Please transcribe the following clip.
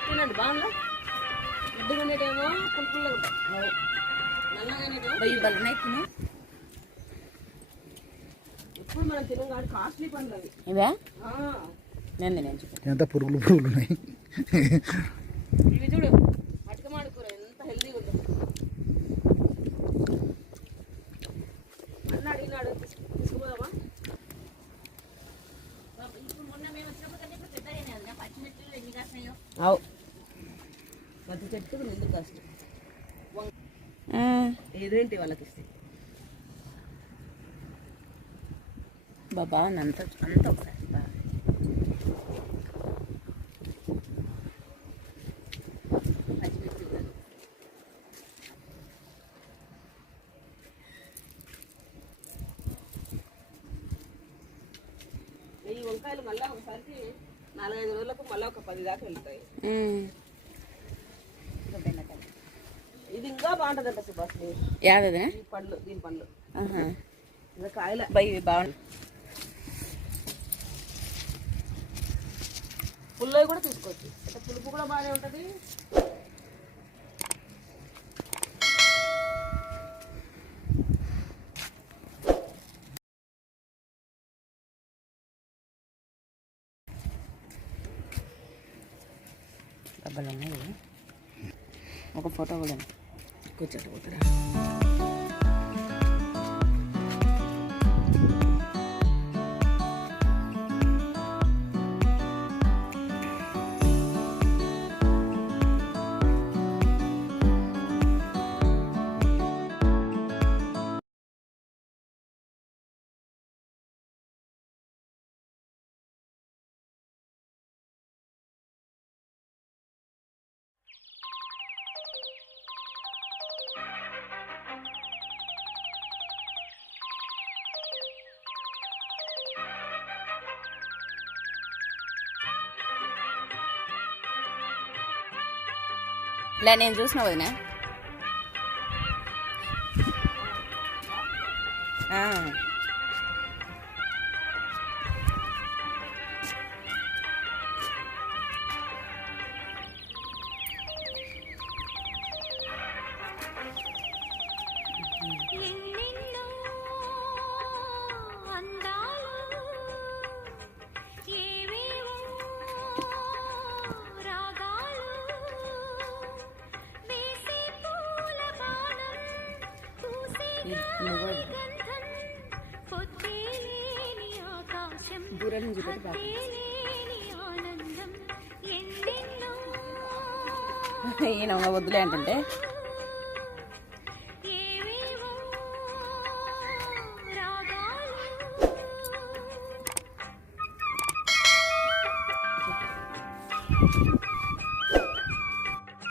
తినండి బాగుందా? రెడ్డిగా ఉండేటేమో పుల్ల పుల్లగా ఉంటాయి. నల్లగా ఉండేటేమో వెయ్యి బలనే తిను. ఎప్పుడు మనం తినం కాదు కాస్ట్లీ పండ్లు అవి. ఇవే? ఆ, నేను నేను ఎంత పురుగులు పురుగులు ఉన్నాయి. ఇవి చూడు అవు. ప్రతి చెట్టుకు నిండు కష్టం ఇదేంటి వాళ్ళకి ఇస్తే బా బాగుంది అంత అంత ఒకసారి. ఈ వంకాయలు మళ్ళీ ఒకసారికి నాలుగైదు రోజులకు మళ్ళీ ఒక పది దాకా వెళ్తాయి. ఇది ఇంకా బాగుంటుందంట సుభాష్ యాదదే పండ్లు దీని పండ్లు. ఇంకా కాయల. బా ఇవి బాగుంది పుల్లవి కూడా తీసుకోవచ్చు. అంటే పులుపు కూడా బాగానే ఉంటుంది. డబ్బాలు ఉన్నాయి ఒక ఫోటో కూడా కూర్చోట పోతారా లే నేను చూసిన వదినా ఆ. దూరం నుంచి ఆనందం ఈయన వద్దులే అంటుంటే